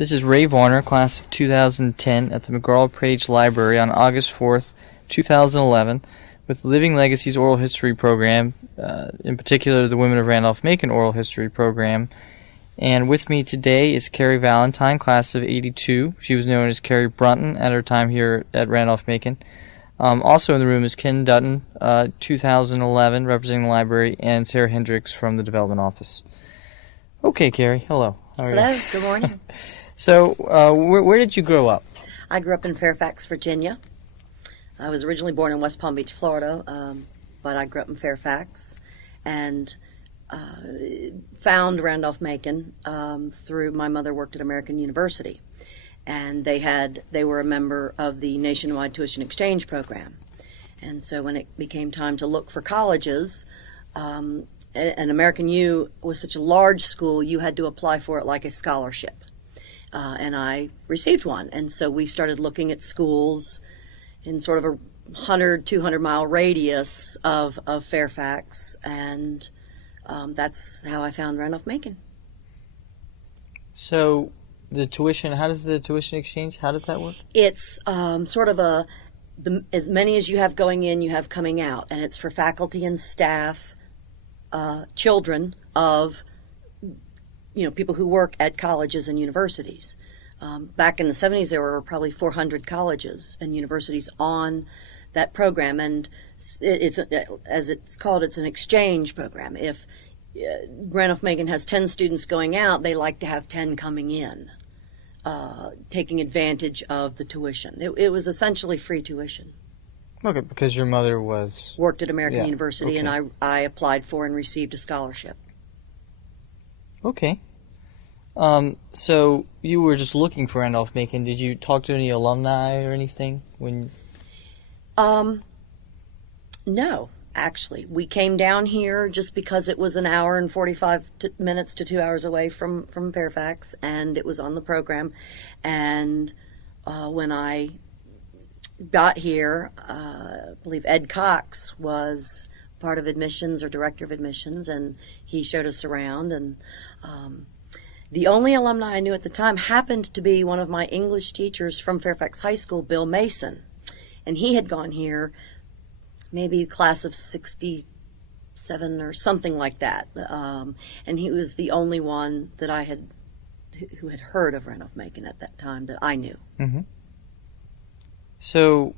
This is Ray Varner, class of 2010 at the McGraw-Page Library on August 4th, 2011, with the Living Legacies Oral History Program, in particular the Women of Randolph-Macon Oral History Program. And with me today is Kerri Valentine, class of 82. She was known as Kerri Brunton at her time here at Randolph-Macon. Also in the room is Ken Dutton, 2011, representing the library, and Sarah Hendricks from the Development Office. Okay, Kerri, hello. How are you? Hello, good morning. So, where did you grow up? I grew up in Fairfax, Virginia. I was originally born in West Palm Beach, Florida, but I grew up in Fairfax and found Randolph-Macon through my mother worked at American University, and they were a member of the nationwide tuition exchange program. And so when it became time to look for colleges, and American U was such a large school, you had to apply for it like a scholarship. And I received one. And so we started looking at schools in sort of a 100, 200-mile radius of Fairfax, and that's how I found Randolph-Macon. So the tuition, how does the tuition exchange, how did that work? It's sort of as many as you have going in, you have coming out. And it's for faculty and staff, children of people who work at colleges and universities. Back in the 70s, there were probably 400 colleges and universities on that program, and it's as it's called, it's an exchange program. If Randolph-Macon has 10 students going out, they like to have 10 coming in, taking advantage of the tuition. It was essentially free tuition. Okay, because your mother worked at American University, okay. And I applied for and received a scholarship. Okay. So you were just looking for Randolph-Macon. Did you talk to any alumni or anything when? No, actually. We came down here just because it was an hour and 45 minutes to 2 hours away from Fairfax, and it was on the program. And when I got here, I believe Ed Cox was part of admissions or director of admissions, and he showed us around. And the only alumni I knew at the time happened to be one of my English teachers from Fairfax High School, Bill Mason. And he had gone here, maybe class of 67 or something like that. And he was the only one that who had heard of Randolph-Macon at that time that I knew. Mm-hmm. So,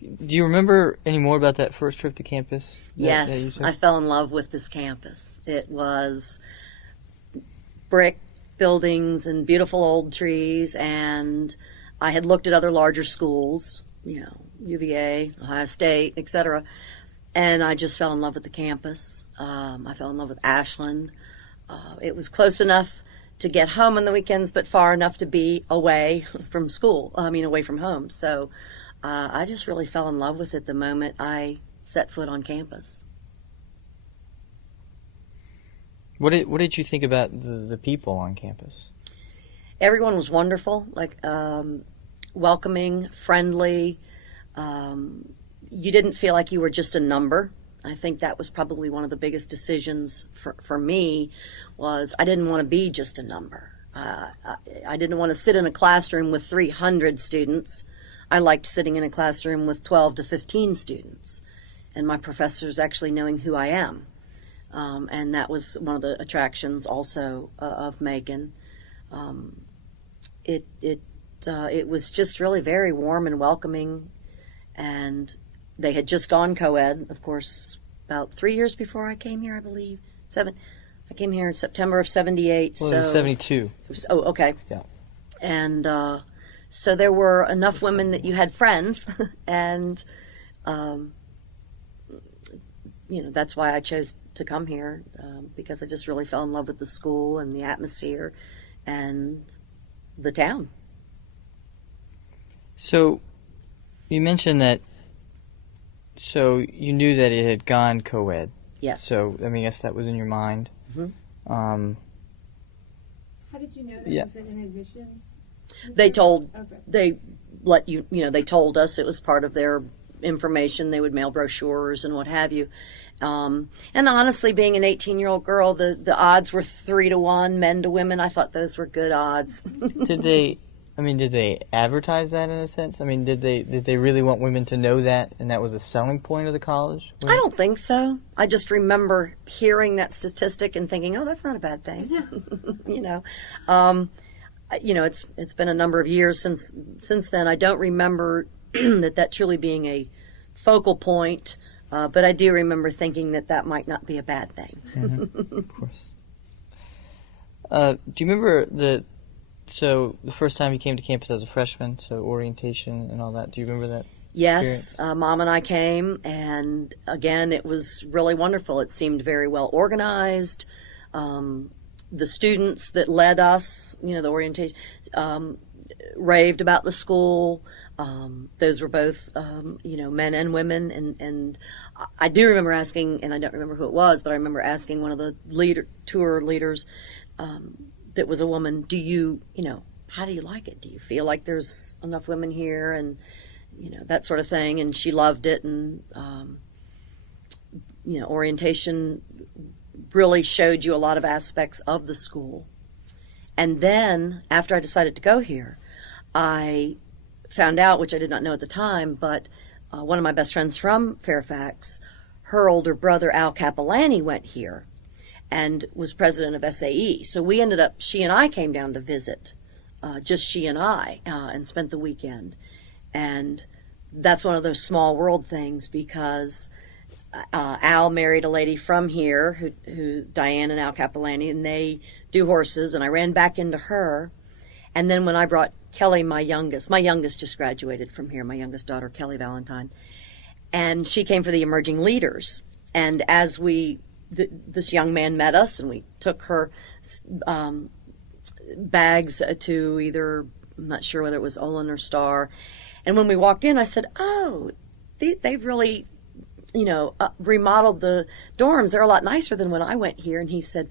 do you remember any more about that first trip to campus? Yes, I fell in love with this campus. It was brick buildings and beautiful old trees, and I had looked at other larger schools, UVA, Ohio State, etc., and I just fell in love with the campus. I fell in love with Ashland. It was close enough to get home on the weekends, but far enough to be away from school, away from home. So I just really fell in love with it the moment I set foot on campus. What did you think about the people on campus? Everyone was wonderful, welcoming, friendly. You didn't feel like you were just a number. I think that was probably one of the biggest decisions for me, was I didn't want to be just a number. I didn't want to sit in a classroom with 300 students. I liked sitting in a classroom with 12 to 15 students, and my professors actually knowing who I am. And that was one of the attractions also of Macon. It was just really very warm and welcoming, and they had just gone co-ed, of course, about 3 years before I came here, I believe. I came here in September of 78. Well, it was 72. Okay. Yeah. And so there were enough women that you had friends, and that's why I chose to come here, because I just really fell in love with the school and the atmosphere and the town. So you mentioned that, so you knew that it had gone co-ed. Yes. So, I guess that was in your mind. Mm-hmm. How did you know that it was in admissions? They told us it was part of their information. They would mail brochures and what have you. And honestly, being an 18-year-old girl, the odds were 3-1, men to women. I thought those were good odds. Did they advertise that in a sense? I mean, did they really want women to know that, and that was a selling point of the college? I don't think so. I just remember hearing that statistic and thinking, oh, that's not a bad thing. It's been a number of years since then. I don't remember that truly being a focal point, but I do remember thinking that might not be a bad thing. Mm-hmm. Of course. Do you remember so the first time you came to campus as a freshman, so orientation and all that, do you remember that? Yes, Mom and I came, and again, it was really wonderful. It seemed very well organized. The students that led us, the orientation, raved about the school. Those were both, men and women. And I do remember asking, and I don't remember who it was, but I remember asking one of the tour leaders that was a woman, how do you like it? Do you feel like there's enough women here? And, that sort of thing. And she loved it. And, orientation really showed you a lot of aspects of the school. And then, after I decided to go here, I found out, which I did not know at the time, but one of my best friends from Fairfax, her older brother, Al Capilani, went here and was president of SAE. So we ended up, she and I came down to visit, just she and I, and spent the weekend. And that's one of those small world things, because Al married a lady from here, who Diane and Al Capilani, and they do horses, and I ran back into her. And then when I brought Kelly, my youngest just graduated from here, my youngest daughter, Kelly Valentine, and she came for the emerging leaders. And as this young man met us, and we took her bags to either, I'm not sure whether it was Olin or Star. And when we walked in, I said, oh, they've really, remodeled the dorms. They're a lot nicer than when I went here. And he said,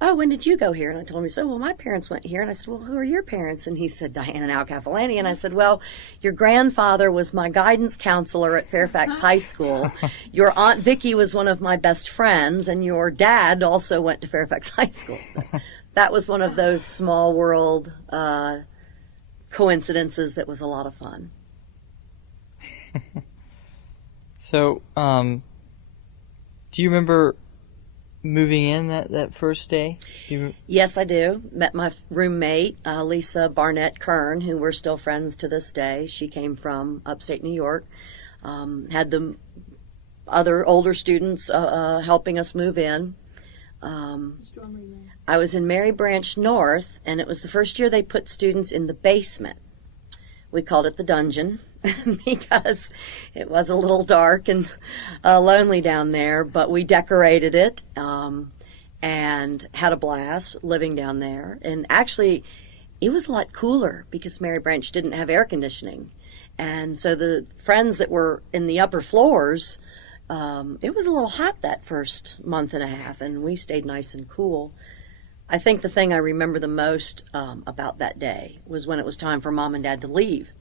oh, when did you go here? And I told him, he said, well, my parents went here. And I said, well, who are your parents? And he said, Diane and Al Capilani. And I said, well, your grandfather was my guidance counselor at Fairfax High School. Your Aunt Vicky was one of my best friends. And your dad also went to Fairfax High School. So that was one of those small world coincidences that was a lot of fun. So, do you remember moving in that first day? Yes, I do. Met my roommate, Lisa Barnett Kern, who we're still friends to this day. She came from upstate New York. Had the other older students helping us move in. I was in Mary Branch North, and it was the first year they put students in the basement. We called it the dungeon because it was a little dark and lonely down there, but we decorated it and had a blast living down there. And actually, it was a lot cooler because Mary Branch didn't have air conditioning. And so the friends that were in the upper floors, it was a little hot that first month and a half, and we stayed nice and cool. I think the thing I remember the most about that day was when it was time for Mom and Dad to leave.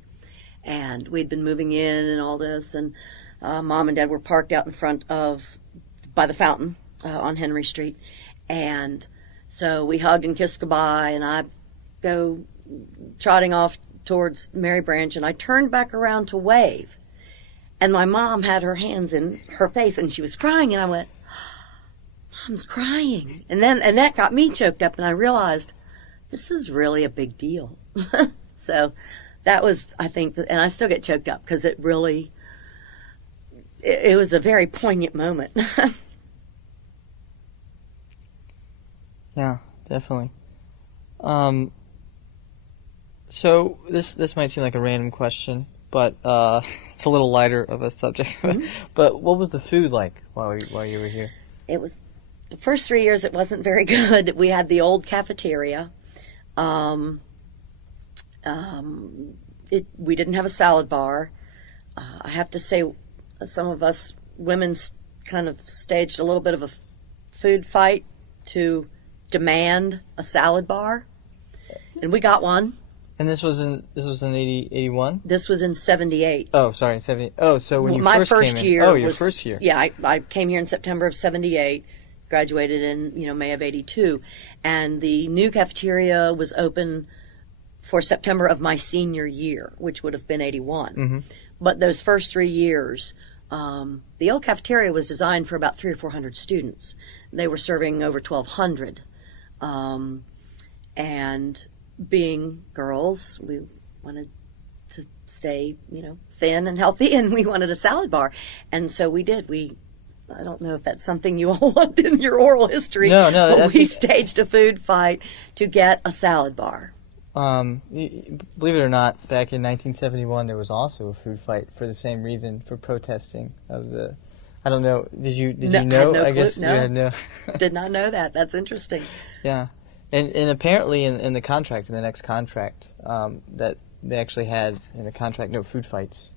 And we'd been moving in and all this, and Mom and Dad were parked out in front by the fountain on Henry Street. And so we hugged and kissed goodbye, and I go trotting off towards Mary Branch, and I turned back around to wave. And my mom had her hands in her face, and she was crying, and I went, Mom's crying. And that got me choked up, and I realized this is really a big deal. So that was, I think, and I still get choked up because it was a very poignant moment. Yeah, definitely. So this might seem like a random question, but it's a little lighter of a subject. Mm-hmm. But what was the food like while you were here? It was, the first 3 years it wasn't very good. We had the old cafeteria. We didn't have a salad bar. I have to say, some of us women kind of staged a little bit of a food fight to demand a salad bar, and we got one. And this was in 81? This was in 78. Oh, sorry, 70. Oh, so when you My first came in. year Oh, your was, first year. Yeah, I came here in September of 78, graduated in May of 82, and the new cafeteria was open for September of my senior year, which would have been 81. Mm-hmm. But those first 3 years, the old cafeteria was designed for about 300 or 400 students. They were serving over 1,200. And being girls, we wanted to stay, thin and healthy, and we wanted a salad bar. And so we did. I don't know if that's something you all want in your oral history. No, but we staged a food fight to get a salad bar. Believe it or not, back in 1971, there was also a food fight for the same reason, for protesting of the. I don't know. Did you know? I guess no. you had no. Did not know that. That's interesting. Yeah, and apparently in the contract, in the next contract, that they actually had in the contract no food fights.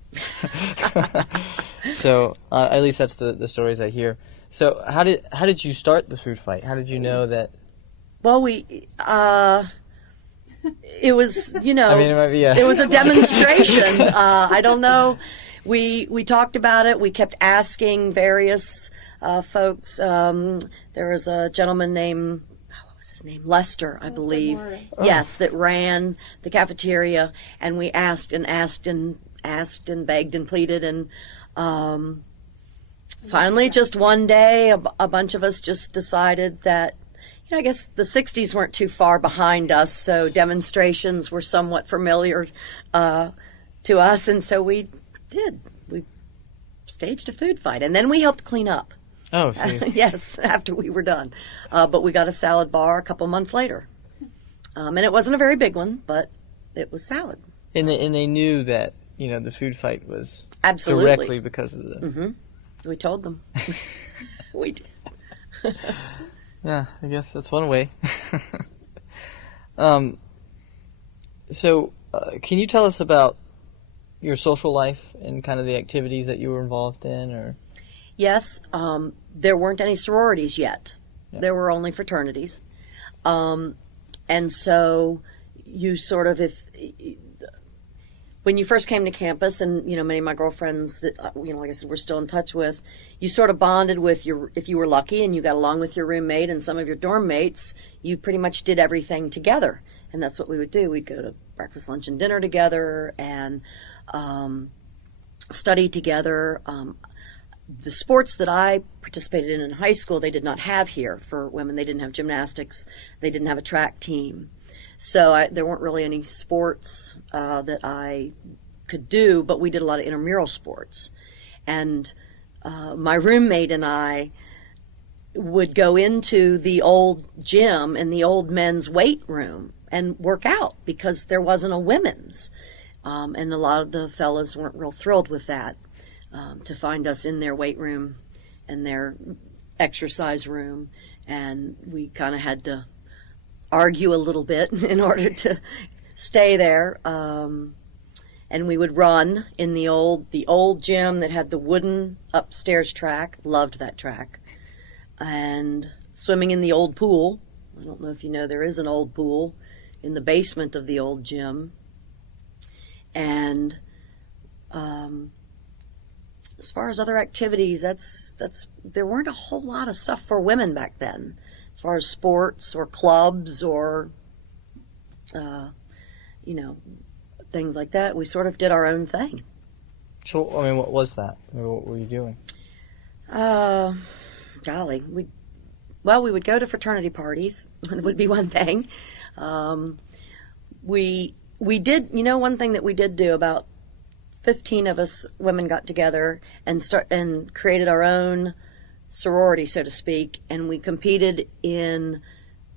So at least that's the stories I hear. So how did you start the food fight? How did you know that? Well, it was, I mean, it might be it was a demonstration. I don't know. We talked about it. We kept asking various folks. There was a gentleman named, what was his name? Lester, I believe. Yes, that ran the cafeteria, and we asked and begged and pleaded, and finally, just one day, a bunch of us just decided that. I guess the 60s weren't too far behind us, so demonstrations were somewhat familiar to us, and so we did. We staged a food fight, and then we helped clean up. Oh, see. Yes, after we were done. But we got a salad bar a couple months later. And it wasn't a very big one, but it was salad. And they knew that, the food fight was absolutely directly because of the... Mm-hmm. We told them. We did. Yeah, I guess that's one way. So, can you tell us about your social life and kind of the activities that you were involved in, or? Yes, there weren't any sororities yet. Yeah. There were only fraternities. And so you sort of, when you first came to campus, and many of my girlfriends that like I said, we're still in touch with, you sort of bonded with if you were lucky and you got along with your roommate and some of your dorm mates, you pretty much did everything together, and that's what we would do. We'd go to breakfast, lunch, and dinner together, and study together. The sports that I participated in high school, they did not have here for women. They didn't have gymnastics. They didn't have a track team. So there weren't really any sports that I could do, but we did a lot of intramural sports. And my roommate and I would go into the old gym in the old men's weight room and work out because there wasn't a women's. And a lot of the fellas weren't real thrilled with that, to find us in their weight room and their exercise room. And we kind of had to argue a little bit in order to stay there, and we would run in the old gym that had the wooden upstairs track. Loved that track. And swimming in the old pool. I don't know if you know, there is an old pool in the basement of the old gym. And as far as other activities, there weren't a whole lot of stuff for women back then, as far as sports or clubs or, things like that. We sort of did our own thing. So, I mean, what was that? What were you doing? Golly, we would go to fraternity parties. Would be one thing. We did, one thing that we did do, about 15 of us women got together and created our own sorority, so to speak, and we competed in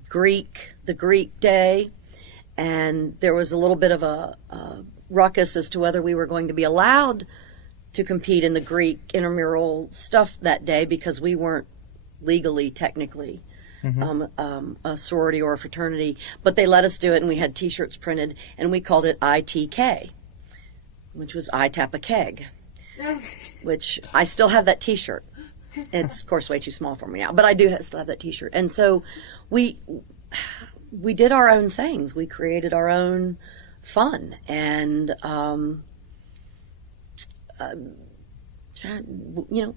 the Greek day, and there was a little bit of a ruckus as to whether we were going to be allowed to compete in the Greek intramural stuff that day because we weren't legally, technically, a sorority or a fraternity, but they let us do it, and we had T-shirts printed, and we called it ITK, which was I Tap a Keg, which I still have that T-shirt. It's, of course, way too small for me now, but I do still have that T-shirt. And so we did our own things. We created our own fun. And,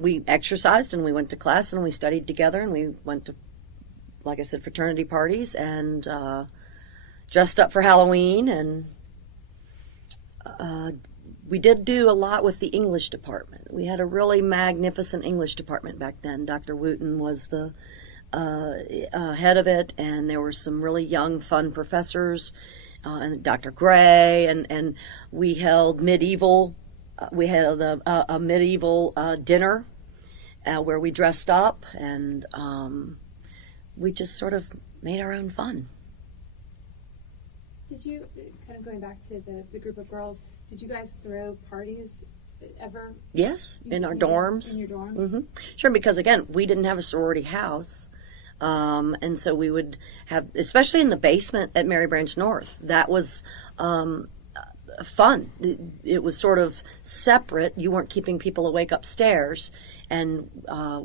we exercised and we went to class and we studied together and we went to, like I said, fraternity parties and dressed up for Halloween. And we did do a lot with the English department. We had a really magnificent English department back then. Dr. Wooten was the head of it, and there were some really young, fun professors, and Dr. Gray, and we held medieval. We had a medieval dinner where we dressed up, and we just sort of made our own fun. Did you, kind of going back to the group of girls, did you guys throw parties ever? Yes, in our dorms. In your dorms? Mm-hmm. Sure, because again, we didn't have a sorority house. And so we would have, especially in the basement at Mary Branch North, that was fun. It was sort of separate. You weren't keeping people awake upstairs. And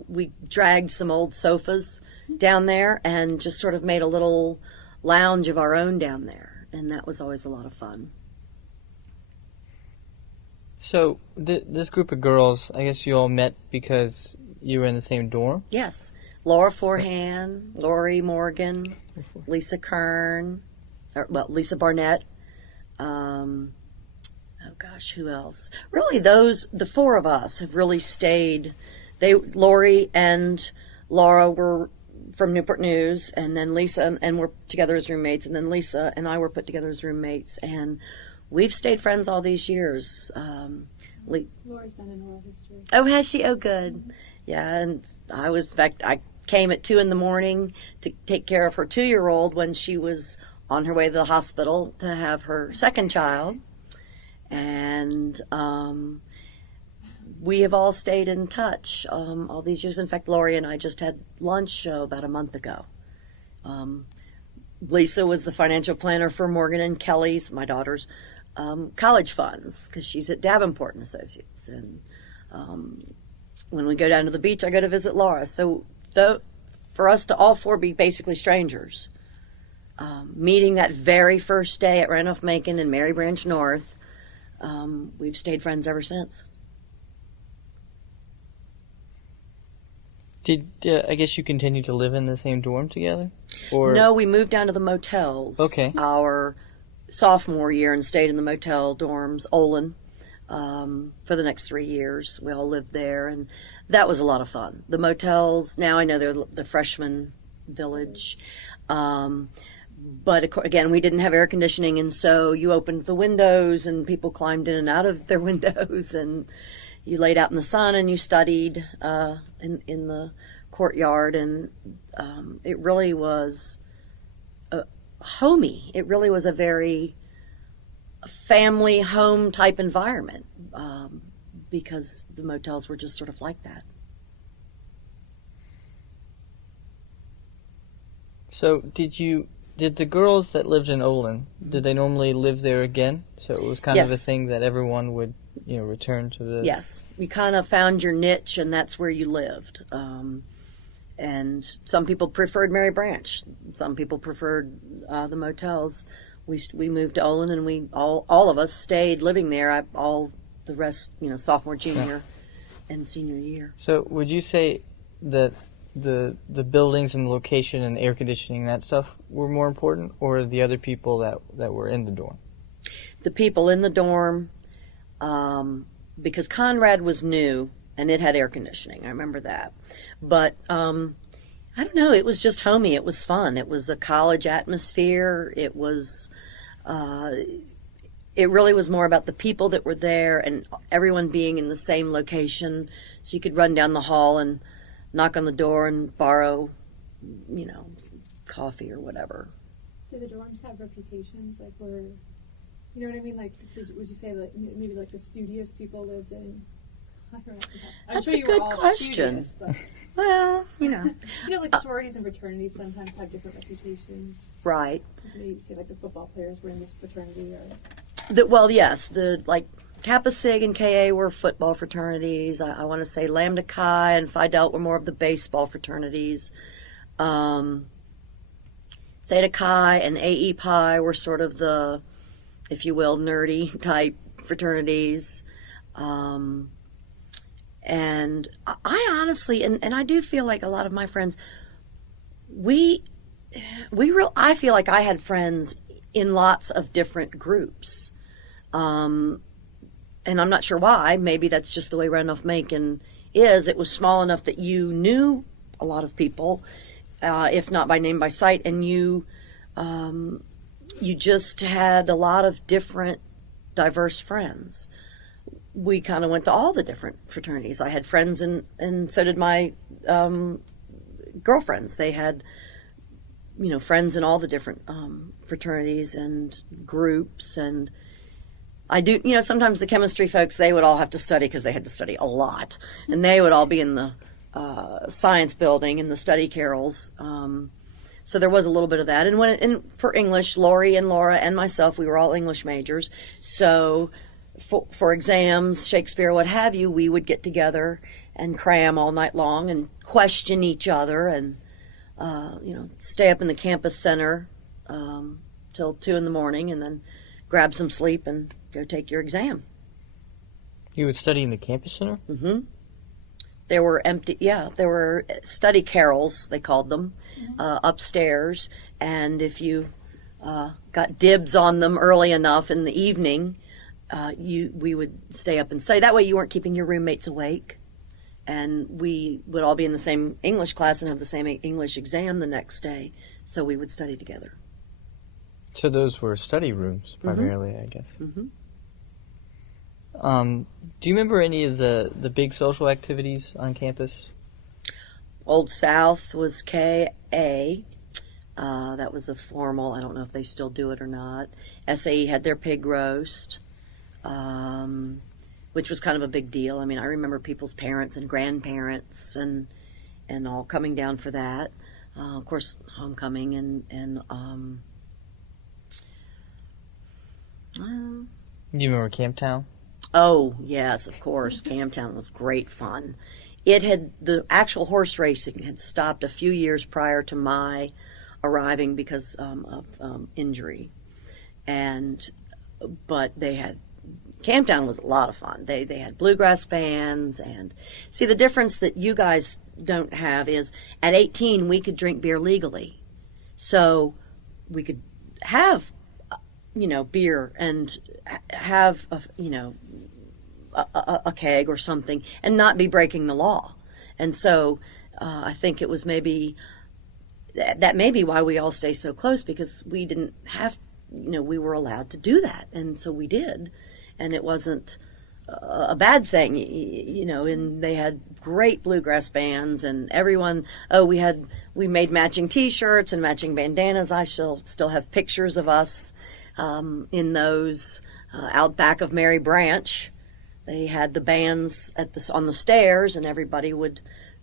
we dragged some old sofas down there and just sort of made a little lounge of our own down there. And that was always a lot of fun. So this group of girls, I guess you all met because you were in the same dorm? Yes. Laura Forehand, Lori Morgan, Lisa Kern, Lisa Barnett. Oh gosh, who else? Really, the four of us have really stayed. Lori and Laura were from Newport News, and then Lisa and we're together as roommates, and then Lisa and I were put together as roommates, and we've stayed friends all these years. Laura's done an oral history. Oh, has she? Oh, good. Yeah, and I came at 2 a.m. to take care of her 2-year-old when she was on her way to the hospital to have her second child. And we have all stayed in touch all these years. In fact, Lori and I just had lunch about a month ago. Lisa was the financial planner for Morgan and Kelly's, my daughter's, college funds, because she's at Davenport and Associates. And when we go down to the beach, I go to visit Laura. So for us to all four be basically strangers, meeting that very first day at Randolph-Macon and Mary Branch North, we've stayed friends ever since. I guess you continued to live in the same dorm together? Or No, we moved down to the motels. Okay. Our sophomore year and stayed in the motel dorms, Olin, for the next 3 years. We all lived there, and that was a lot of fun. The motels, now I know they're the freshman village. But again, we didn't have air conditioning, and so you opened the windows and people climbed in and out of their windows, and you laid out in the sun and you studied in the courtyard, and it really was homey. It really was a very family home type environment because the motels were just sort of like that. So did the girls that lived in Olin, did they normally live there again? So it was kind of a Yes. thing that everyone would, return to the... Yes, you kind of found your niche, and that's where you lived. And some people preferred Mary Branch. Some people preferred the motels. We moved to Olin, and we all of us stayed living there. The rest, sophomore, junior, and senior year. So would you say that the buildings and the location and the air conditioning and that stuff were more important, or the other people that were in the dorm? The people in the dorm, because Conrad was new and it had air conditioning. I remember that. But I don't know. It was just homey. It was fun. It was a college atmosphere. It was. It really was more about the people that were there and everyone being in the same location, so you could run down the hall and knock on the door and borrow, coffee or whatever. Did the dorms have reputations? Like, you know what I mean? Like, would you say that maybe like the studious people lived in? I don't know. I'm That's sure a you good were all question. studious, but Well, like sororities and fraternities sometimes have different reputations. right. Maybe say like the football players were in this fraternity, or Yes, Kappa Sig and KA were football fraternities. I want to say Lambda Chi and Phi Delta were more of the baseball fraternities. Theta Chi and AE Pi were sort of the if you will, nerdy type fraternities. And I honestly, and I do feel like a lot of my friends, I feel like I had friends in lots of different groups. And I'm not sure why. Maybe that's just the way Randolph-Macon is. It was small enough that you knew a lot of people, if not by name, by sight, and you just had a lot of different, diverse friends. We kind of went to all the different fraternities. I had friends, and so did my girlfriends. They had, friends in all the different fraternities and groups. And I do, sometimes the chemistry folks, they would all have to study because they had to study a lot. And they would all be in the science building in the study carrels. So there was a little bit of that. And for English, Lori and Laura and myself, we were all English majors. So for exams, Shakespeare, what have you, we would get together and cram all night long and question each other and, stay up in the campus center till 2 in the morning and then grab some sleep and go take your exam. You would study in the campus center? Mm-hmm. There were study carrels, they called them, upstairs. And if you got dibs on them early enough in the evening, we would stay up and study. That way you weren't keeping your roommates awake. And we would all be in the same English class and have the same English exam the next day. So we would study together. So those were study rooms primarily, I guess. Mm-hmm. Do you remember any of the big social activities on campus? Old South was KA. That was a formal, I don't know if they still do it or not. SAE had their pig roast, which was kind of a big deal. I mean, I remember people's parents and grandparents and all coming down for that. Of course, homecoming and Do you remember Camptown? Oh, yes, of course. Camptown was great fun. The actual horse racing had stopped a few years prior to my arriving because of injury. But Camptown was a lot of fun. They had bluegrass bands, and see, the difference that you guys don't have is at 18 we could drink beer legally. So we could have, beer and have, a keg or something and not be breaking the law. And so I think it was maybe why we all stay so close, because we didn't have, we were allowed to do that. And so we did. And it wasn't a bad thing, and they had great bluegrass bands and everyone, we made matching t-shirts and matching bandanas. I still have pictures of us in those out back of Mary Branch. They had the bands on the stairs, and everybody would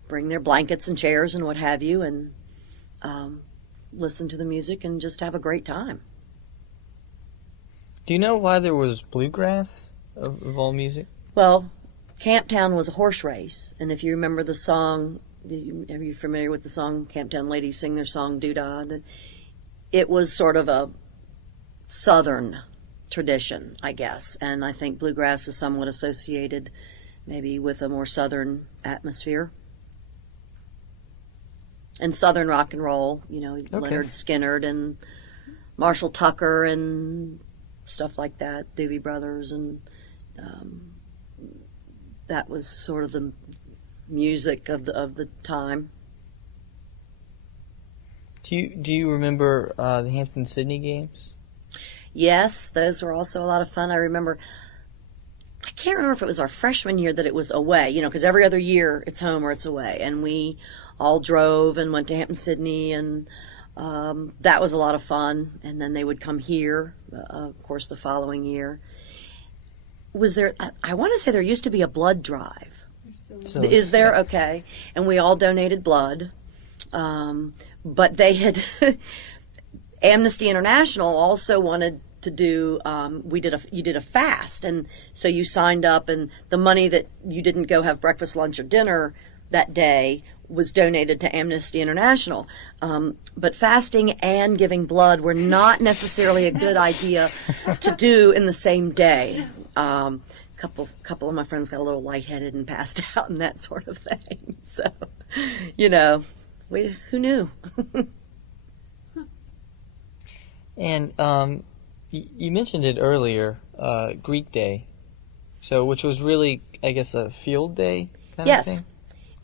bring their blankets and chairs and what have you, and listen to the music and just have a great time. Do you know why there was bluegrass of all music? Well, Camptown was a horse race, and if you remember the song, are you familiar with the song Camptown Ladies Sing Their Song Doo-Dah? It was sort of a southern tradition, I guess, and I think bluegrass is somewhat associated maybe with a more southern atmosphere. And southern rock and roll, Okay. Leonard Skinner and Marshall Tucker and stuff like that, Doobie Brothers, and that was sort of the music of the time. Do you remember the Hampton-Sydney games? Yes, those were also a lot of fun. I can't remember if it was our freshman year that it was away, because every other year it's home or it's away. And we all drove and went to Hampton-Sydney, and that was a lot of fun. And then they would come here, of course, the following year. I want to say there used to be a blood drive. Is there? Okay. And we all donated blood. But they had... Amnesty International also wanted to do, you did a fast, and so you signed up, and the money that you didn't go have breakfast, lunch, or dinner that day was donated to Amnesty International. But fasting and giving blood were not necessarily a good idea to do in the same day. Couple of my friends got a little lightheaded and passed out and that sort of thing. So, who knew? And you mentioned it earlier, Greek Day, which was really, I guess, a field day kind of thing?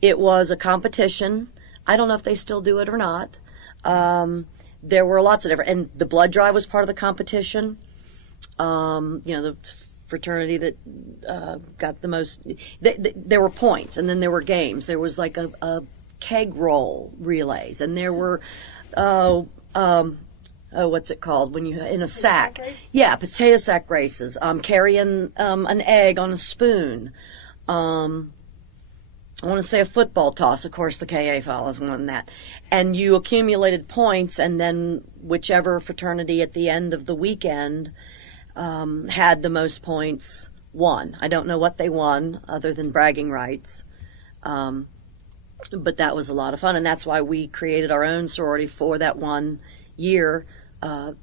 It was a competition. I don't know if they still do it or not. There were lots of different, and the blood drive was part of the competition. The fraternity that got the most. There were points, and then there were games. There was like a keg roll relays, and there were. What's it called when you in a sack? Yeah, potato sack races. Carrying an egg on a spoon. I want to say a football toss. Of course, the KA fellows won that. And you accumulated points, and then whichever fraternity at the end of the weekend had the most points won. I don't know what they won other than bragging rights. But that was a lot of fun, and that's why we created our own sorority for that one year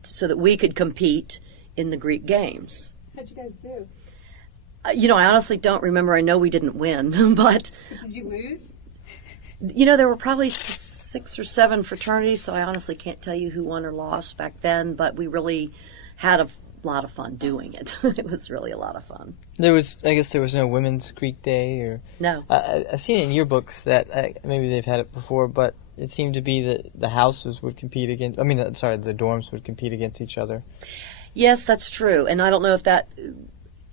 so that we could compete in the Greek games. How'd you guys do? I honestly don't remember. I know we didn't win, but... Did you lose? There were probably 6 or 7 fraternities, so I honestly can't tell you who won or lost back then, but we really had a lot of fun doing it. It was really a lot of fun. I guess there was no Women's Greek Day, or... No. I've seen it in your books that maybe they've had it before, but it seemed to be that the houses would compete against... the dorms would compete against each other. Yes, that's true, and I don't know if that...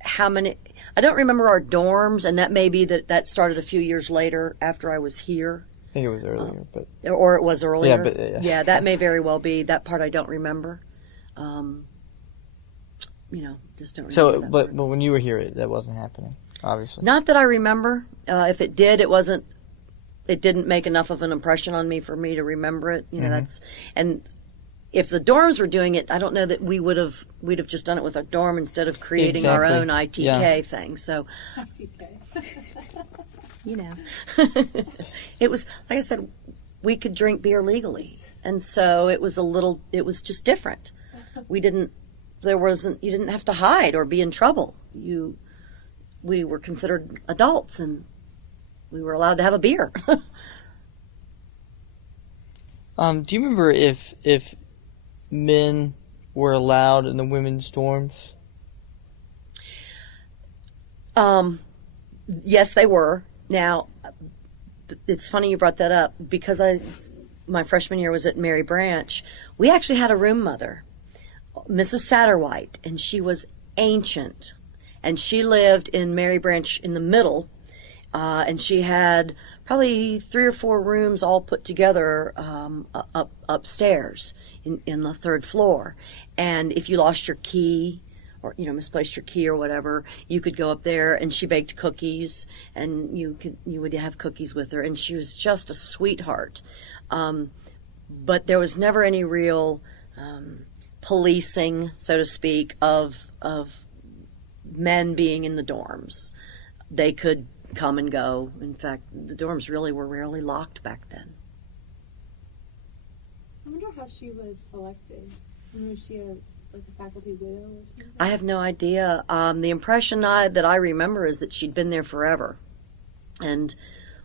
How many... I don't remember our dorms, and that may be that started a few years later after I was here. I think it was earlier, but... Or it was earlier. Yeah, but... Yeah, that may very well be. That part I don't remember. Just don't remember. So, that but part. when you were here, that wasn't happening, obviously. Not that I remember. If it did, it wasn't... It didn't make enough of an impression on me for me to remember it. That's... And... If the dorms were doing it, I don't know that we'd have just done it with our dorm instead of creating our own ITK thing. So, it was, like I said, we could drink beer legally, and so it was just different. You didn't have to hide or be in trouble. We were considered adults, and we were allowed to have a beer. Do you remember if men were allowed in the women's dorms? Yes, they were. Now, it's funny you brought that up because my freshman year was at Mary Branch. We actually had a room mother, Mrs. Satterwhite, and she was ancient. And she lived in Mary Branch in the middle, and she had probably 3 or 4 rooms all put together upstairs in the 3rd floor. And if you lost your key or misplaced your key or whatever, you could go up there, and she baked cookies, and you would have cookies with her. And she was just a sweetheart. But there was never any real policing, so to speak, of men being in the dorms. They could come and go. In fact, the dorms really were rarely locked back then. I wonder how she was selected. Was she a faculty widow or something? I have no idea. The impression that I remember is that she'd been there forever. And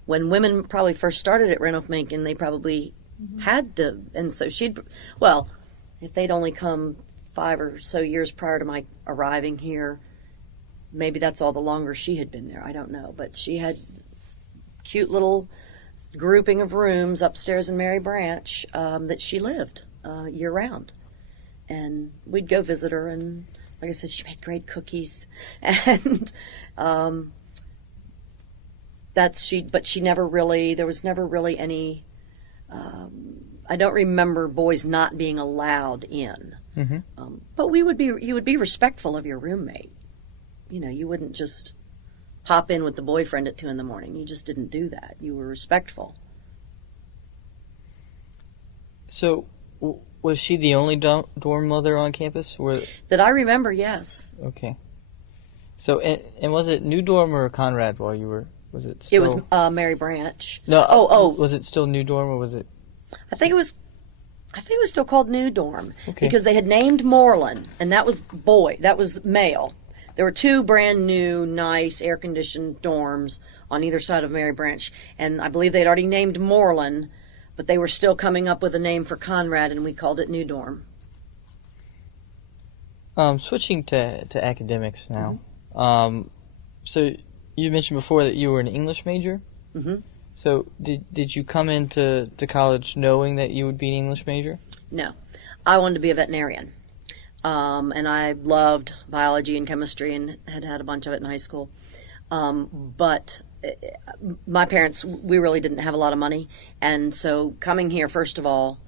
when women probably first started at Randolph-Macon, they probably had to, and so if they'd only come 5 or so years prior to my arriving here, maybe that's all the longer she had been there. I don't know. But she had this cute little grouping of rooms upstairs in Mary Branch that she lived year-round. And we'd go visit her, and like I said, she made great cookies. And but she never really, there was never really any, I don't remember boys not being allowed in. Mm-hmm. But you would be respectful of your roommate. You wouldn't just hop in with the boyfriend at 2 a.m. You just didn't do that. You were respectful. So, was she the only dorm mother on campus? That I remember, yes. Okay. So, and was it New Dorm or Conrad while you were Was it It still... was Mary Branch. No. Oh. Was it still New Dorm or was it... I think it was still called New Dorm Okay. because they had named Moreland, and that was male. There were two brand new, nice, air-conditioned dorms on either side of Mary Branch, and I believe they'd already named Moreland, but they were still coming up with a name for Conrad, and we called it New Dorm. Switching to academics now. So you mentioned before that you were an English major. Mm-hmm. So did you come into college knowing that you would be an English major? No, I wanted to be a veterinarian. And I loved biology and chemistry and had a bunch of it in high school. But my parents, we really didn't have a lot of money. And so coming here, first of all,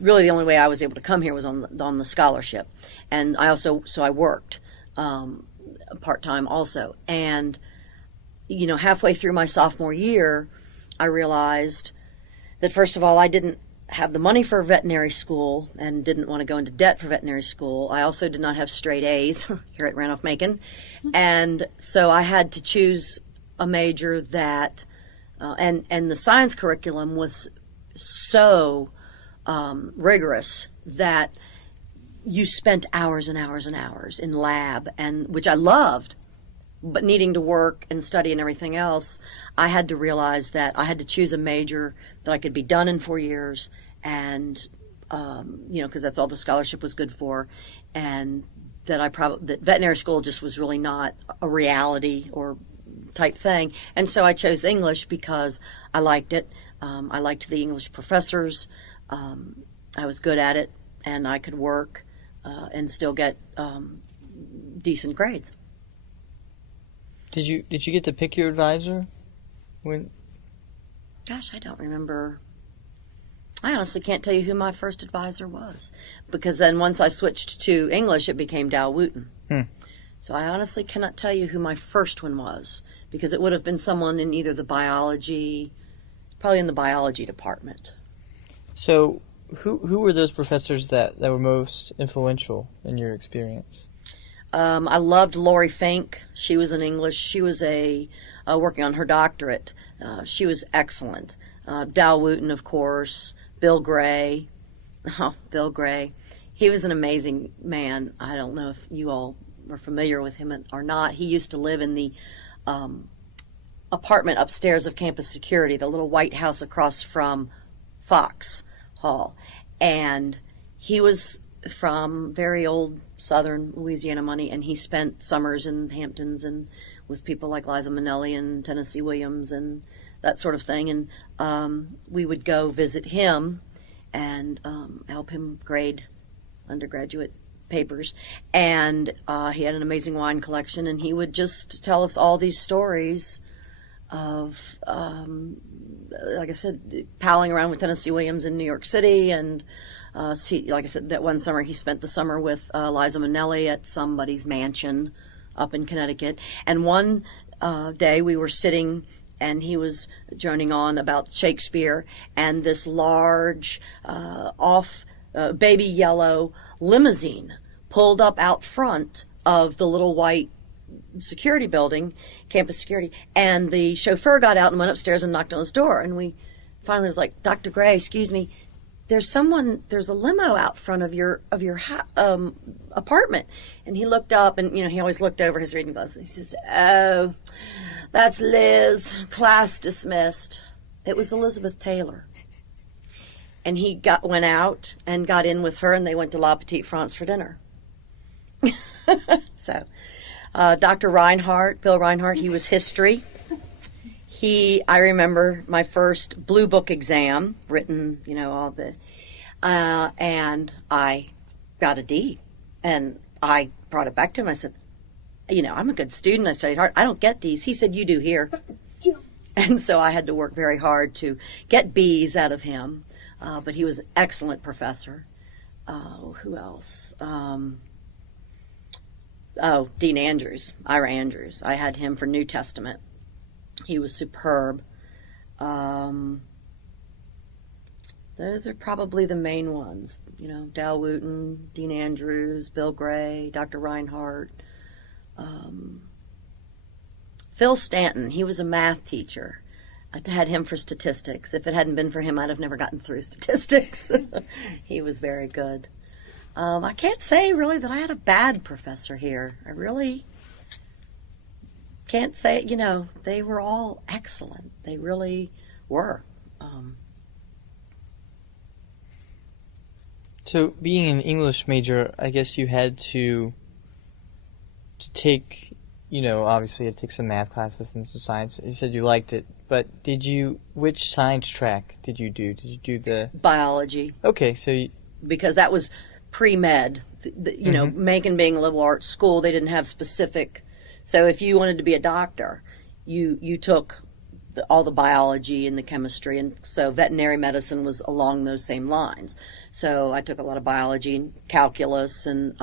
really the only way I was able to come here was on the scholarship. And I worked part-time also. And, halfway through my sophomore year, I realized that, first of all, I didn't have the money for veterinary school and didn't want to go into debt for veterinary school. I also did not have straight A's here at Randolph-Macon. And so I had to choose a major that, and the science curriculum was so rigorous that you spent hours and hours and hours in lab, and which I loved, but needing to work and study and everything else, I had to realize that I had to choose a major that I could be done in 4 years, and because that's all the scholarship was good for, and that that veterinary school just was really not a reality or type thing, and so I chose English because I liked it. I liked the English professors. I was good at it, and I could work and still get decent grades. Did you get to pick your advisor? Gosh, I don't remember. I honestly can't tell you who my first advisor was, because then once I switched to English, it became Dal Wooten. So I honestly cannot tell you who my first one was, because it would have been someone in either probably in the biology department. So who were those professors that were most influential in your experience? I loved Lori Fink. She was in English. She was working on her doctorate. She was excellent. Dal Wooten, of course. Bill Gray. Oh, Bill Gray. He was an amazing man. I don't know if you all are familiar with him or not. He used to live in the apartment upstairs of campus security, the little white house across from Fox Hall. And he was from very old southern Louisiana money, and he spent summers in the Hamptons and with people like Liza Minnelli and Tennessee Williams and that sort of thing. And we would go visit him and help him grade undergraduate papers. And he had an amazing wine collection, and he would just tell us all these stories of, like I said, palling around with Tennessee Williams in New York City. And like I said, that one summer he spent the summer with Liza Minnelli at somebody's mansion up in Connecticut. And one day we were sitting, and he was droning on about Shakespeare, and this large, baby yellow limousine pulled up out front of the little white security building, campus security, and the chauffeur got out and went upstairs and knocked on his door. And we finally was like, Dr. Gray, excuse me, there's a limo out front of your apartment. And he looked up, and he always looked over his reading glasses. He says, "Oh, that's Liz, class dismissed." It was Elizabeth Taylor. And he went out and got in with her, and they went to La Petite France for dinner. So, Dr. Reinhardt, Bill Reinhardt, he was history. I remember my first Blue Book exam, written, all the, and I got a D. And I brought it back to him. I said, I'm a good student. I studied hard. I don't get D's. He said, you do here. And so I had to work very hard to get B's out of him. But he was an excellent professor. Who else? Dean Andrews, Ira Andrews. I had him for New Testament. He was superb. Those are probably the main ones. Dal Wooten, Dean Andrews, Bill Gray, Dr. Reinhardt. Phil Stanton, he was a math teacher. I had him for statistics. If it hadn't been for him, I'd have never gotten through statistics. He was very good. I can't say really that I had a bad professor here. I really can't say, they were all excellent. They really were. So, being an English major, I guess you had to take, obviously you had to take some math classes and some science. You said you liked it, but which science track did you do? Did you do the... Biology. Okay, so because that was pre-med. Macon being a liberal arts school, they didn't have specific... So if you wanted to be a doctor, you took all the biology and the chemistry, and so veterinary medicine was along those same lines. So I took a lot of biology and calculus, and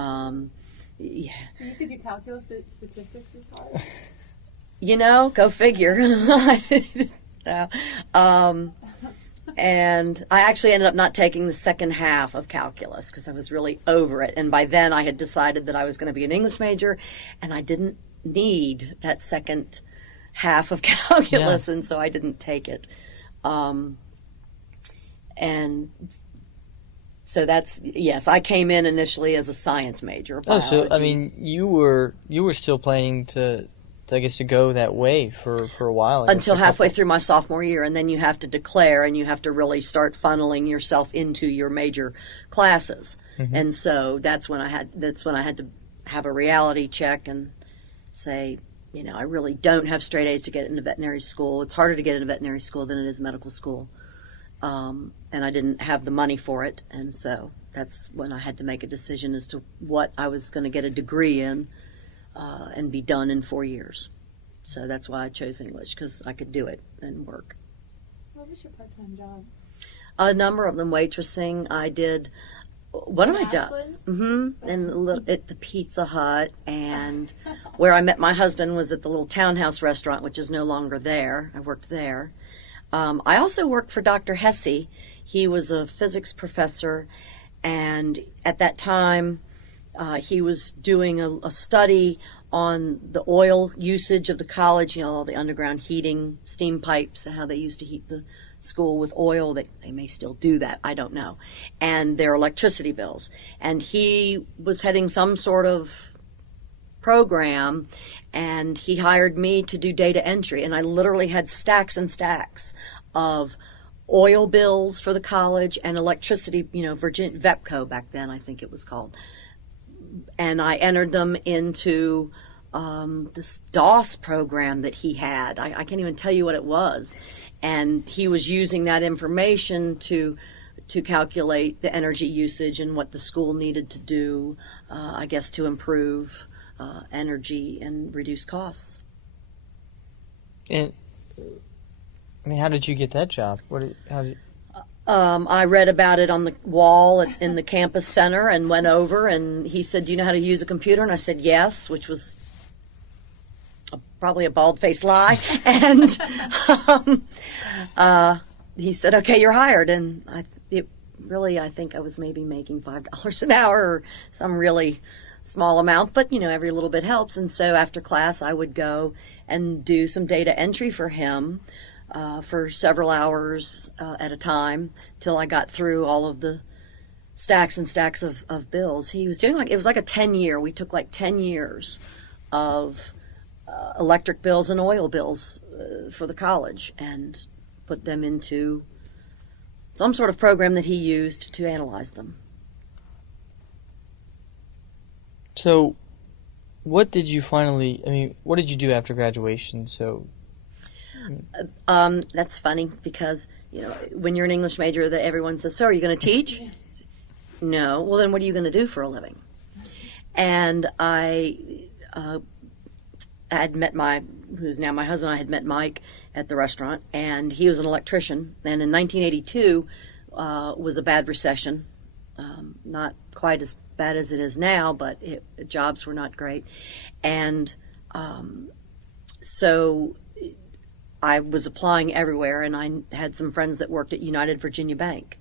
yeah. So you could do calculus, but statistics was hard? Go figure. No. And I actually ended up not taking the second half of calculus because I was really over it. And by then I had decided that I was going to be an English major, and I didn't need that second half of calculus, and so I didn't take it. And so that's, yes, I came in initially as a science major. Biology. Oh, so I mean, you were still planning to go that way for a while. Until halfway through my sophomore year, and then you have to declare, and you have to really start funneling yourself into your major classes. Mm-hmm. And so that's when I had to have a reality check and say, I really don't have straight A's to get into veterinary school. It's harder to get into veterinary school than it is medical school. And I didn't have the money for it, and so that's when I had to make a decision as to what I was going to get a degree in and be done in 4 years. So that's why I chose English, because I could do it and work. What was your part-time job? A number of them. Waitressing. I did one of my jobs. And at the Pizza Hut, and where I met my husband was at the little Townhouse restaurant, which is no longer there. I worked there. I also worked for Dr. Hesse. He was a physics professor, and at that time he was doing a study on the oil usage of the college, all the underground heating, steam pipes, and how they used to heat the school with oil. They may still do that, I don't know, and their electricity bills. And he was heading some sort of program, and he hired me to do data entry, and I literally had stacks and stacks of oil bills for the college and electricity, Virginia VEPCO back then, I think it was called, and I entered them into this DOS program that he had. I can't even tell you what it was, and he was using that information to calculate the energy usage and what the school needed to do, I guess, to improve energy and reduce costs. And I mean, how did you get that job? I read about it on the wall in the campus center and went over, and he said, "Do you know how to use a computer?" And I said, "Yes," which was probably a bald-faced lie. And he said, "Okay, you're hired." And I think I was maybe making $5 an hour or some really small amount, but every little bit helps. And so after class I would go and do some data entry for him for several hours at a time till I got through all of the stacks and stacks of bills. He was doing it was like a 10-year. We took like 10 years of electric bills and oil bills for the college and put them into some sort of program that he used to analyze them. So, what did you what did you do after graduation? So, that's funny because, when you're an English major, everyone says, "So, are you going to teach?" No. Well, then what are you going to do for a living? And I had met who's now my husband, I had met Mike at the restaurant, and he was an electrician. And in 1982 was a bad recession, not quite as bad as it is now, but jobs were not great. And so I was applying everywhere, and I had some friends that worked at United Virginia Bank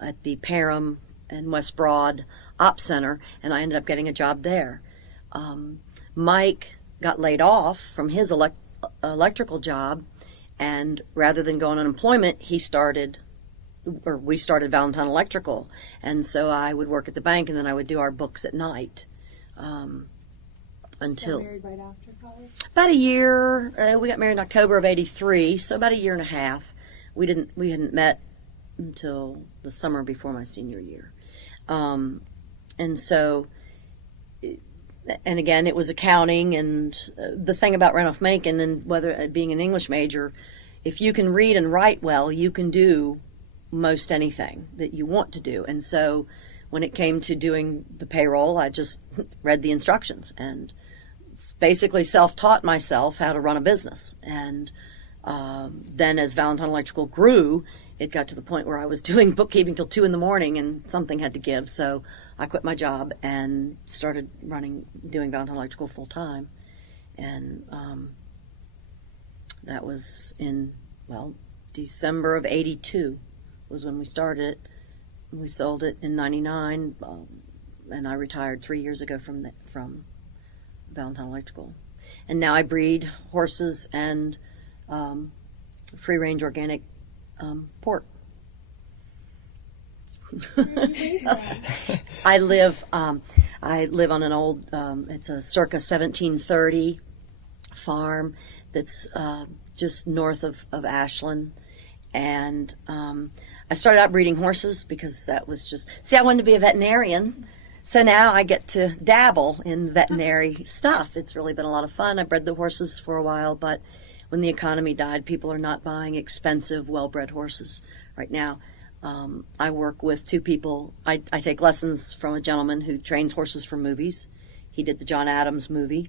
at the Parham and West Broad Ops Center, and I ended up getting a job there. Mike got laid off from his electrical job, and rather than go on unemployment, we started Valentine Electrical, and so I would work at the bank, and then I would do our books at night. Until Got married right after college? about a year. We got married in October of '83, so about a year and a half. We hadn't met until the summer before my senior year, and so. And again, it was accounting, and the thing about Randolph-Macon, and whether being an English major, if you can read and write well, you can do most anything that you want to do. And so when it came to doing the payroll, I just read the instructions and basically self-taught myself how to run a business. And then as Valentine Electrical grew, it got to the point where I was doing bookkeeping till 2 a.m. and something had to give. So I quit my job and started doing Valentine Electrical full time. And that was in, December of '82 was when we started it. We sold it in '99, and I retired 3 years ago from Valentine Electrical. And now I breed horses and free-range organic pork. Where did you raise that? I live on an old, it's a circa 1730 farm that's just north of Ashland. And I started out breeding horses because that was I wanted to be a veterinarian. So now I get to dabble in veterinary stuff. It's really been a lot of fun. I bred the horses for a while, but when the economy died, people are not buying expensive, well-bred horses right now. I work with 2 people. I take lessons from a gentleman who trains horses for movies. He did the John Adams movie.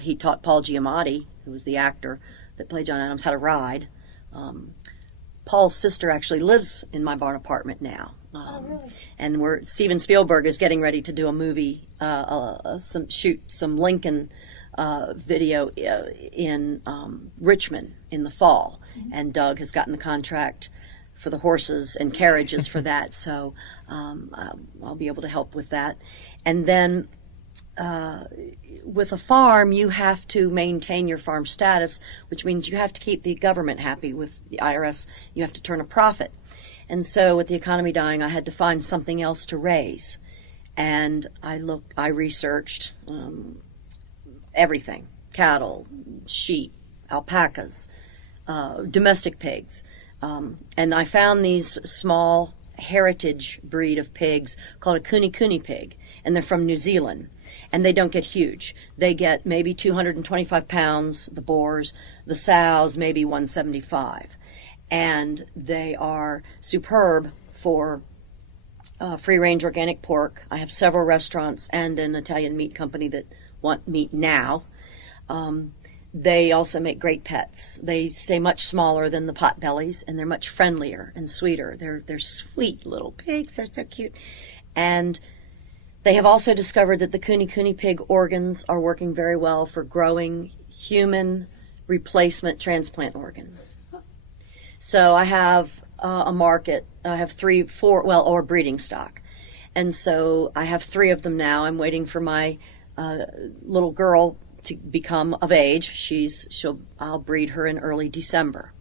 He taught Paul Giamatti, who was the actor that played John Adams, how to ride. Paul's sister actually lives in my barn apartment now. Oh, really? And Steven Spielberg is getting ready to do a movie, shoot some Lincoln video in Richmond in the fall. Mm-hmm. And Doug has gotten the contract for the horses and carriages for that, so I'll be able to help with that. And then with a farm, you have to maintain your farm status, which means you have to keep the government happy with the IRS. You have to turn a profit. And so with the economy dying, I had to find something else to raise. And I researched everything: cattle, sheep, alpacas, domestic pigs. And I found these small heritage breed of pigs called a kuni pig, and they're from New Zealand. And they don't get huge. They get maybe 225 pounds, the boars, the sows maybe 175. And they are superb for free-range organic pork. I have several restaurants and an Italian meat company that want meat now. They also make great pets. They stay much smaller than the potbellies, and they're much friendlier and sweeter. They're sweet little pigs. They're so cute. And they have also discovered that the kuni pig organs are working very well for growing human replacement transplant organs. So I have a market. I have 3, 4, or breeding stock. And so I have 3 of them now. I'm waiting for my little girl to become of age. I'll breed her in early December.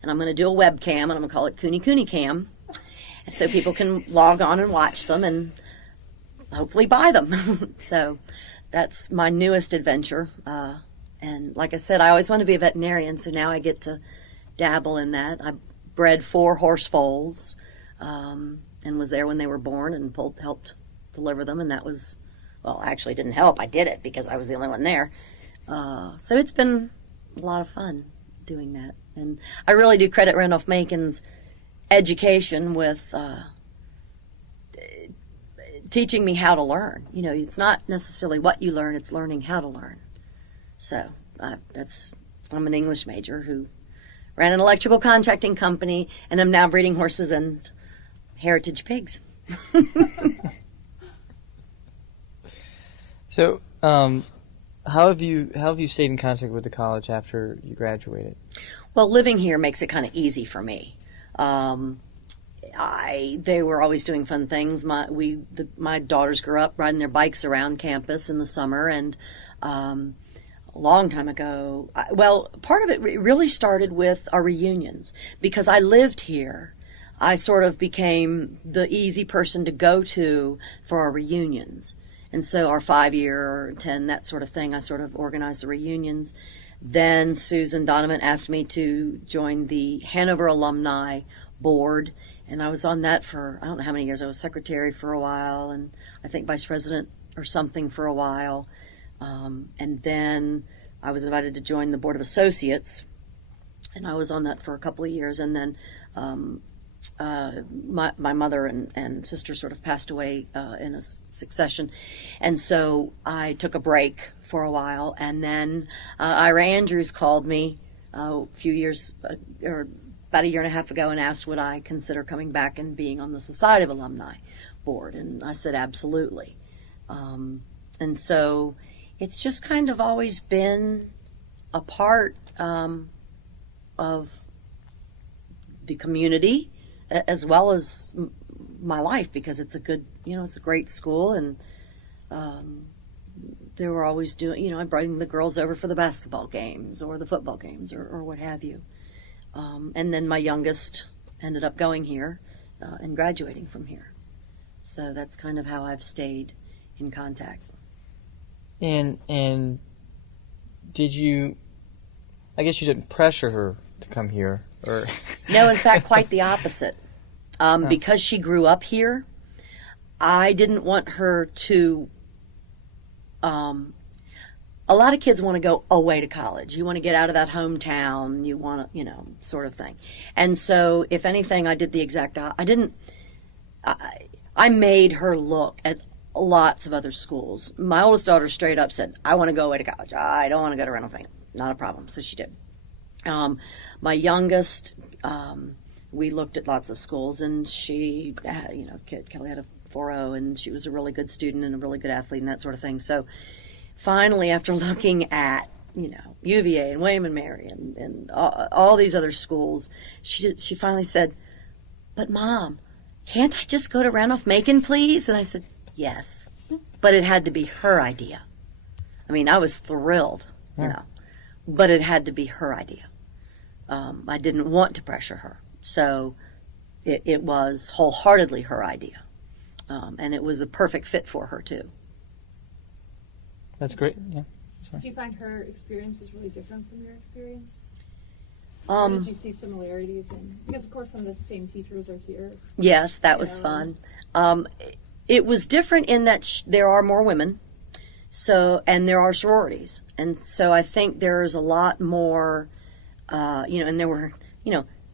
And I'm going to do a webcam, and I'm going to call it Kuni Cam. And so people can log on and watch them and hopefully buy them. So that's my newest adventure. And like I said, I always wanted to be a veterinarian, so now I get to dabble in that. I bred 4 horse foals and was there when they were born and helped deliver them. And that was, actually didn't help. I did it because I was the only one there. So it's been a lot of fun doing that. And I really do credit Randolph-Macon's education with teaching me how to learn. It's not necessarily what you learn, it's learning how to learn. So I'm an English major who ran an electrical contracting company, and I'm now breeding horses and heritage pigs. So, how have you stayed in contact with the college after you graduated? Well, living here makes it kind of easy for me. They were always doing fun things. My daughters grew up riding their bikes around campus in the summer, and a long time ago. Well, part of it really started with our reunions because I lived here. I sort of became the easy person to go to for our reunions. And so our 5-year or 10, that sort of thing, I sort of organized the reunions. Then Susan Donovan asked me to join the Hanover Alumni Board, and I was on that for, I don't know how many years. I was secretary for a while, and I think vice president or something for a while. And then I was invited to join the Board of Associates, and I was on that for a couple of years. And then my mother and sister sort of passed away in a succession, and so I took a break for a while. And then Ira Andrews called me a few years, or about a year and a half ago, and asked would I consider coming back and being on the Society of Alumni Board, and I said absolutely. And so it's just kind of always been a part of the community as well as my life, because it's a good, it's a great school, and they were always doing, I bring the girls over for the basketball games or the football games or what have you. And then my youngest ended up going here and graduating from here. So that's kind of how I've stayed in contact. And did you, I guess you didn't pressure her to come here, or? No, in fact, quite the opposite. Because she grew up here, I didn't want her to, a lot of kids want to go away to college. You want to get out of that hometown. You want to, sort of thing. And so, if anything, I did the exact, I made her look at lots of other schools. My oldest daughter straight up said, I want to go away to college. I don't want to go to Randolph-Macon. Not a problem. So she did. My youngest, we looked at lots of schools, and she, Kelly had a 4.0, and she was a really good student and a really good athlete and that sort of thing. So finally, after looking at, UVA and William and Mary and all these other schools, she finally said, but Mom, can't I just go to Randolph-Macon, please? And I said, yes, but it had to be her idea. I mean, I was thrilled, but it had to be her idea. I didn't want to pressure her. So it was wholeheartedly her idea. And it was a perfect fit for her, too. That's great. Yeah. Sorry. Did you find her experience was really different from your experience? Or did you see similarities? Because, of course, some of the same teachers are here. Yes, that was fun. It was different in that there are more women, and there are sororities. And so I think there's a lot more, and there were,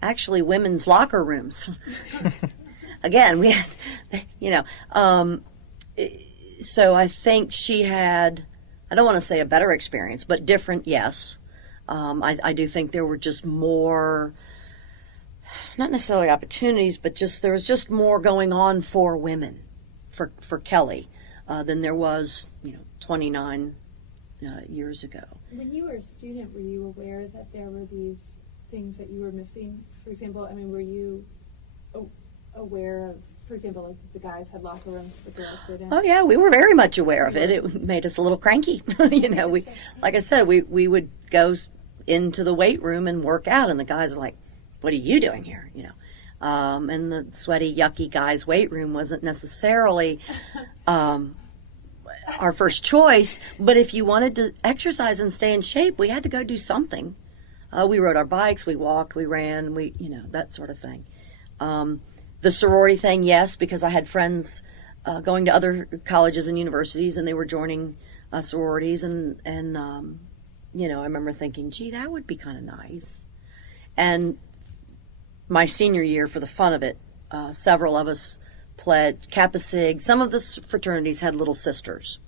actually women's locker rooms. Again, we had, so I think she had, I don't want to say a better experience, but different, yes. I do think there were just more, not necessarily opportunities, but there was just more going on for women, for Kelly, than there was, 29 years ago. When you were a student, were you aware that there were these things that you were missing? For example, were you aware of, for example, like the guys had locker rooms but the girls didn't? Oh yeah, we were very much aware of it. It made us a little cranky. We, like I said, we would go into the weight room and work out, and the guys are like, "What are you doing here?" And the sweaty, yucky guys' weight room wasn't necessarily our first choice. But if you wanted to exercise and stay in shape, we had to go do something. We rode our bikes, we walked, we ran, that sort of thing. The sorority thing, yes, because I had friends going to other colleges and universities, and they were joining sororities, and I remember thinking, gee, that would be kind of nice. And my senior year, for the fun of it, several of us pledged Kappa Sig. Some of the fraternities had little sisters.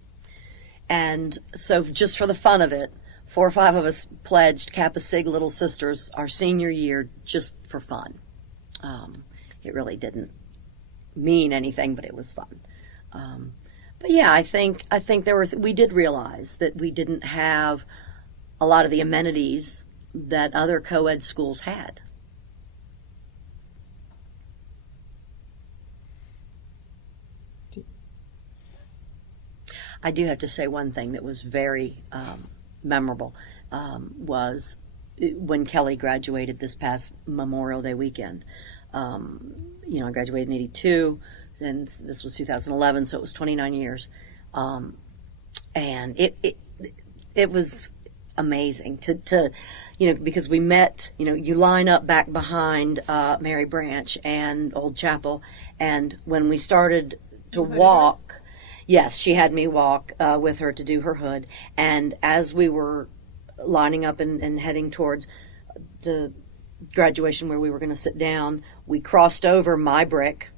And so just for the fun of it, 4 or 5 of us pledged Kappa Sig Little Sisters our senior year just for fun. It really didn't mean anything, but it was fun. But yeah, I think we did realize that we didn't have a lot of the amenities that other co-ed schools had. I do have to say one thing that was very memorable was when Kelly graduated this past Memorial Day weekend. I graduated in '82, and this was 2011, so it was 29 years. And it was amazing to because we met, you line up back behind Mary Branch and Old Chapel, and when we started to walk, yes, she had me walk with her to do her hood, and as we were lining up and heading towards the graduation where we were going to sit down, we crossed over my brick,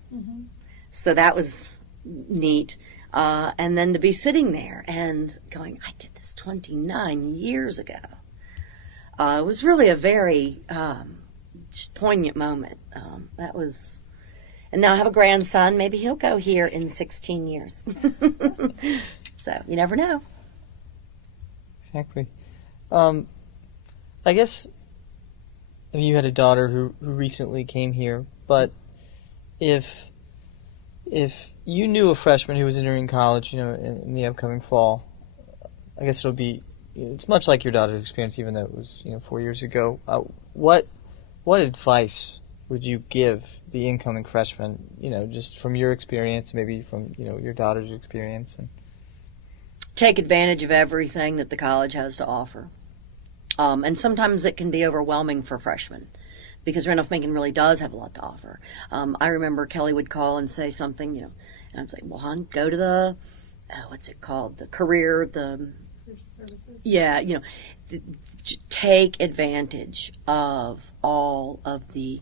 so that was neat. And then to be sitting there and going, I did this 29 years ago. It was really a very poignant moment. That was, and now I have a grandson. Maybe he'll go here in 16 years. So you never know. Exactly. I guess you had a daughter who recently came here, but if you knew a freshman who was entering college, in the upcoming fall, I guess it's much like your daughter's experience, even though it was, 4 years ago. What advice would you give the incoming freshman, just from your experience, maybe from, your daughter's experience? Take advantage of everything that the college has to offer. And sometimes it can be overwhelming for freshmen, because Randolph-Macon really does have a lot to offer. I remember Kelly would call and say something, and I'd say, well, hon, go to the, what's it called? The career services. Yeah, take advantage of all of the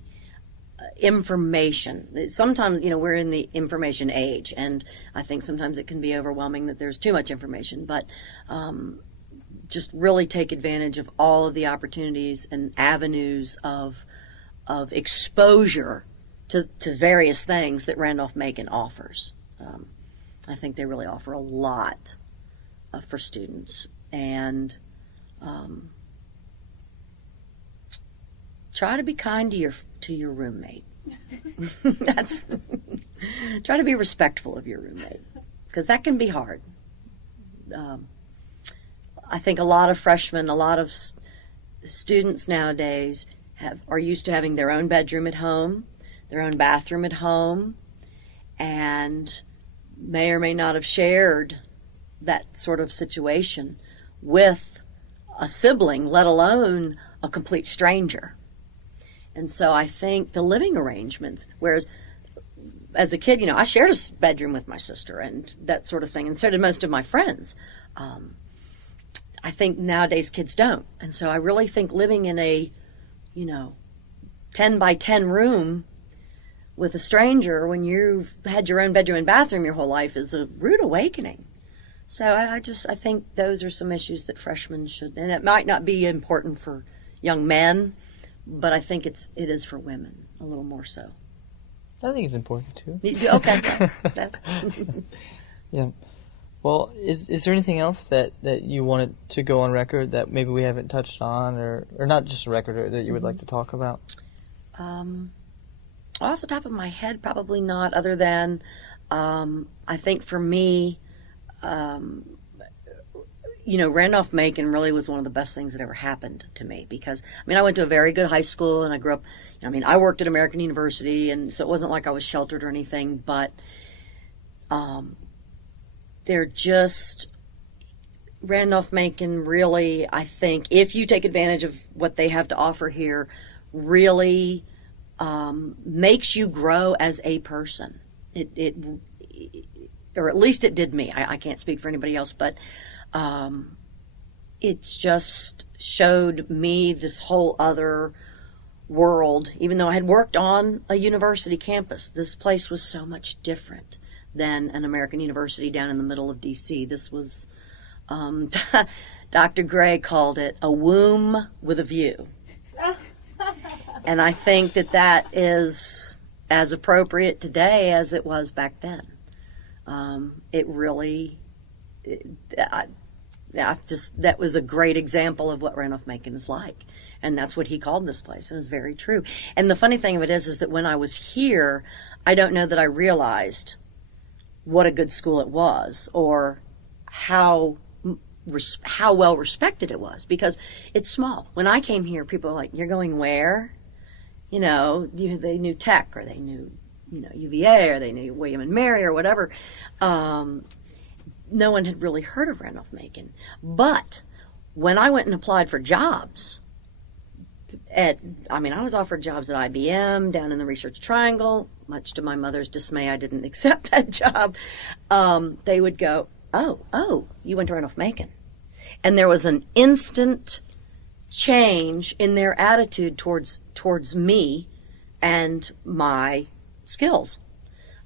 information. Sometimes, we're in the information age, and I think sometimes it can be overwhelming that there's too much information, but just really take advantage of all of the opportunities and avenues of exposure to various things that Randolph-Macon offers. I think they really offer a lot for students, and try to be kind to your roommate. That's try to be respectful of your roommate, because that can be hard. I think a lot of freshmen, a lot of students nowadays are used to having their own bedroom at home, their own bathroom at home, and may or may not have shared that sort of situation with a sibling, let alone a complete stranger. And so I think the living arrangements, whereas as a kid, I shared a bedroom with my sister and that sort of thing, and so did most of my friends. I think nowadays kids don't. And so I really think living in a 10 by 10 room with a stranger when you've had your own bedroom and bathroom your whole life is a rude awakening. So I think those are some issues that freshmen should, and it might not be important for young men, but I think it is for women a little more so. I think it's important too. Okay. Yeah. Well, is there anything else that you wanted to go on record that maybe we haven't touched on, or not just a record, that you would like to talk about? Off the top of my head, probably not, other than I think for me, Randolph-Macon really was one of the best things that ever happened to me, because, I went to a very good high school, and I grew up, I worked at American University, and so it wasn't like I was sheltered or anything, but Randolph-Macon really, I think, if you take advantage of what they have to offer here, really makes you grow as a person. It or at least it did me. I can't speak for anybody else, but it's just showed me this whole other world. Even though I had worked on a university campus, this place was so much different than an American University down in the middle of D.C. This was, Dr. Gray called it a womb with a view. And I think that is as appropriate today as it was back then. It really, that was a great example of what Randolph-Macon is like. And that's what he called this place, and it's very true. And the funny thing of it is that when I was here, I don't know that I realized what a good school it was, or how how well respected it was, because it's small. When I came here, people were like, "You're going where?" You know, they knew Tech, or they knew, UVA, or they knew William and Mary, or whatever. No one had really heard of Randolph-Macon. But when I went and applied for jobs, I was offered jobs at IBM down in the Research Triangle. Much to my mother's dismay, I didn't accept that job. They would go, oh, you went to Randolph-Macon. And there was an instant change in their attitude towards me and my skills.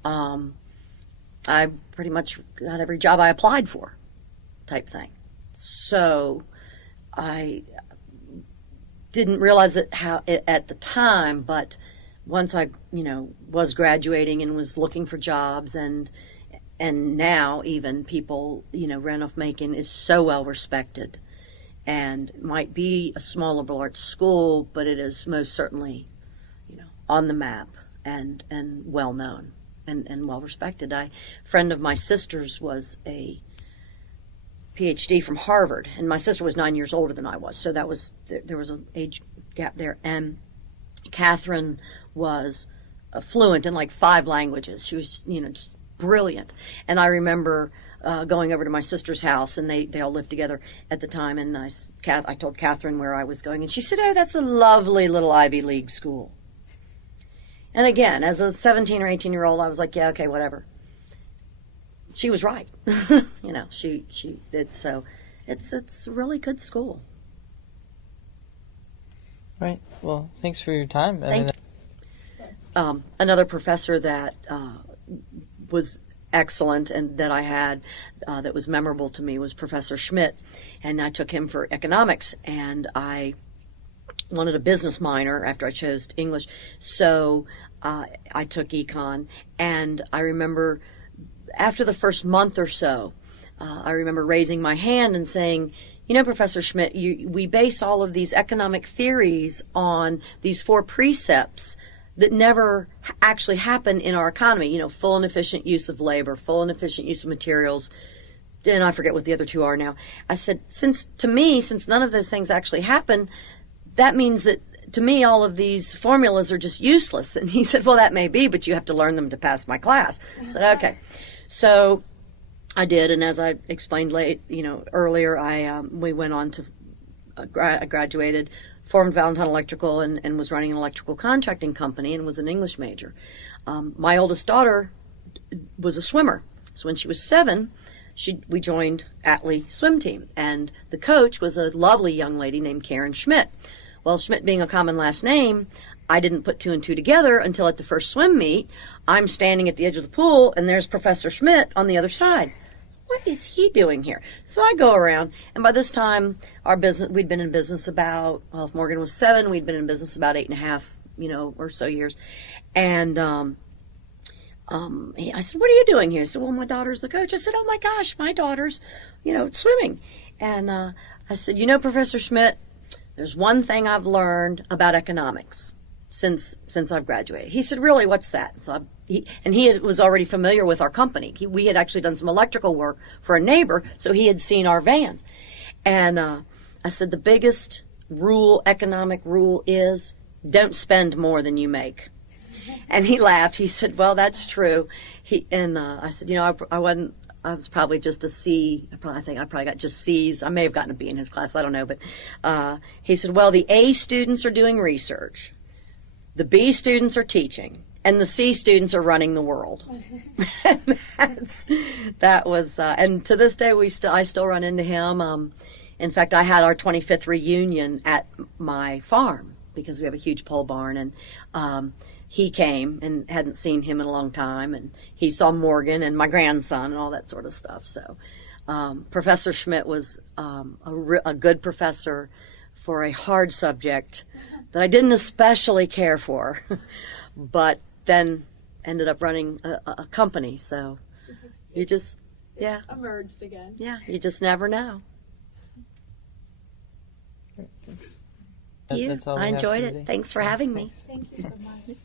I pretty much got every job I applied for, type thing. So I didn't realize it at the time, but once I, was graduating and was looking for jobs, and now even people, Randolph-Macon is so well respected, and might be a small liberal arts school, but it is most certainly, on the map and well known and well respected. A friend of my sister's was a PhD from Harvard, and my sister was 9 years older than I was, so there was an age gap there. And Catherine was fluent in like 5 languages. She was, just brilliant. And I remember going over to my sister's house, and they all lived together at the time. And I told Catherine where I was going, and she said, "Oh, that's a lovely little Ivy League school." And again, as a 17 or 18-year-old, I was like, "Yeah, okay, whatever." She was right. She did. So it's a really good school. Right. Well, thanks for your time. Thank you. Another professor that was excellent and that I had that was memorable to me was Professor Schmidt, and I took him for economics, and I wanted a business minor after I chose English, so I took econ. And I remember after the first month or so, I remember raising my hand and saying, Professor Schmidt, we base all of these economic theories on these 4 precepts that never actually happen in our economy. Full and efficient use of labor, full and efficient use of materials, and I forget what the other 2 are now. I said, since none of those things actually happen, that means that to me all of these formulas are just useless. And he said, well, that may be, but you have to learn them to pass my class. I said, okay. So I did, and as I explained earlier, we went on to I graduated, formed Valentine Electrical, and was running an electrical contracting company, and was an English major. My oldest daughter was a swimmer, so when she was 7, we joined Atlee swim team, and the coach was a lovely young lady named Karen Schmidt. Well, Schmidt being a common last name, I didn't put 2 and 2 together until at the first swim meet, I'm standing at the edge of the pool, and there's Professor Schmidt on the other side. What is he doing here? So I go around, and by this time, we'd been in business about, if Morgan was 7, we'd been in business about 8.5, or so years. And I said, what are you doing here? He said, well, my daughter's the coach. I said, oh my gosh, my daughter's, swimming. And I said, Professor Schmidt, there's one thing I've learned about economics since I've graduated. He said, really, what's that? So he was already familiar with our company. We had actually done some electrical work for a neighbor, so he had seen our vans. And I said, the biggest economic rule is don't spend more than you make. And he laughed. He said, well, that's true. I said, I was probably just a C. I think I probably got just C's. I may have gotten a B in his class. I don't know. But he said, well, the A students are doing research. The B students are teaching. And the C students are running the world. And and to this day, I still run into him. In fact, I had our 25th reunion at my farm because we have a huge pole barn. And he came and hadn't seen him in a long time. And he saw Morgan and my grandson and all that sort of stuff. So Professor Schmidt was a good professor for a hard subject that I didn't especially care for, but then ended up running a company. So you just, emerged again. Yeah, you just never know. Thanks. Thank you. That's all we I have enjoyed for it. today. Thanks for having me. Thank you so much.